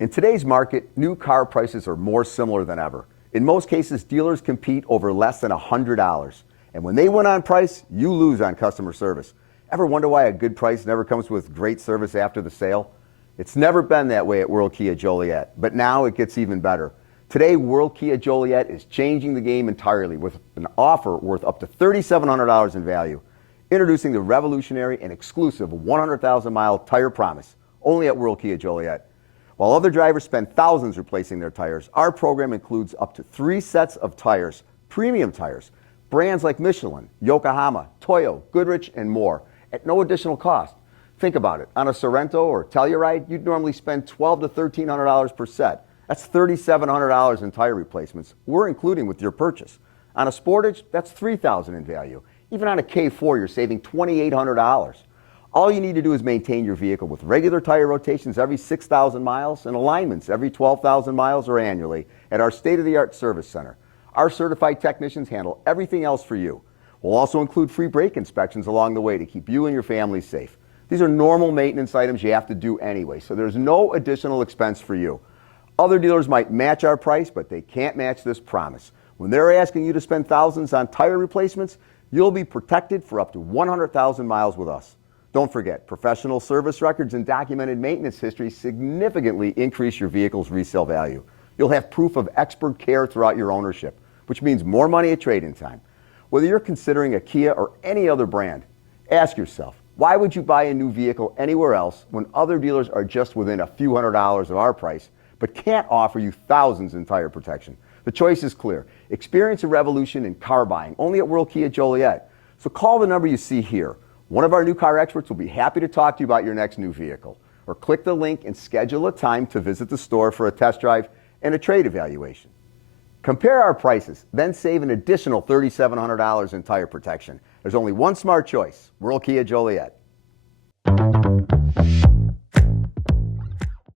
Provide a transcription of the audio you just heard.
In today's market, new car prices are more similar than ever. In most cases, dealers compete over less than $100. And when they win on price, you lose on customer service. Ever wonder why a good price never comes with great service after the sale? It's never been that way at World Kia Joliet, but now it gets even better. Today, World Kia Joliet is changing the game entirely with an offer worth up to $3,700 in value. Introducing the revolutionary and exclusive 100,000-mile tire promise, only at World Kia Joliet. While other drivers spend thousands replacing their tires, our program includes up to 3 sets of tires, premium tires, brands like Michelin, Yokohama, Toyo, Goodrich, and more, at no additional cost. Think about it. On a Sorento or Telluride, you'd normally spend $1,200 to $1,300 per set. That's $3,700 in tire replacements we're including with your purchase. On a Sportage, that's $3,000 in value. Even on a K4, you're saving $2,800. All you need to do is maintain your vehicle with regular tire rotations every 6,000 miles and alignments every 12,000 miles or annually at our state-of-the-art service center. Our certified technicians handle everything else for you. We'll also include free brake inspections along the way to keep you and your family safe. These are normal maintenance items you have to do anyway, so there's no additional expense for you. Other dealers might match our price, but they can't match this promise. When they're asking you to spend thousands on tire replacements, you'll be protected for up to 100,000 miles with us. Don't forget, professional service records and documented maintenance history significantly increase your vehicle's resale value. You'll have proof of expert care throughout your ownership, which means more money at trade-in time. Whether you're considering a Kia or any other brand, ask yourself, why would you buy a new vehicle anywhere else when other dealers are just within a few $100s of our price, but can't offer you thousands in tire protection? The choice is clear. Experience a revolution in car buying only at World Kia Joliet. So call the number you see here. One of our new car experts will be happy to talk to you about your next new vehicle. Or click the link and schedule a time to visit the store for a test drive and a trade evaluation. Compare our prices, then save an additional $3,700 in tire protection. There's only one smart choice, World Kia Joliet.